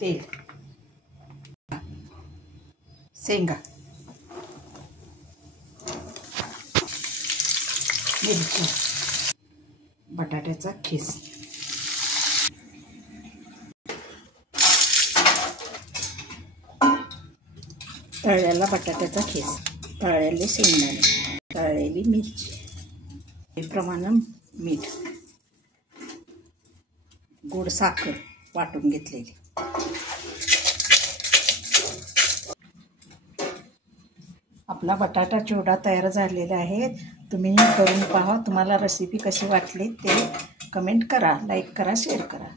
तेल, शेंगा, मिरची, बटाट्याचा खीस, तळलेला बटाट्याचा खीस, तळलेले शेंगदाणे, तळलेली मिरची, प्रमाणात मीठ, गोड साखर वाटून घेतलेली. आपला बटाटा चिवडा तयार झालेला आहे. तुम्ही करून पहा. तुम्हाला रेसिपी कशी वाटली ते कमेंट करा, लाईक करा, शेअर करा.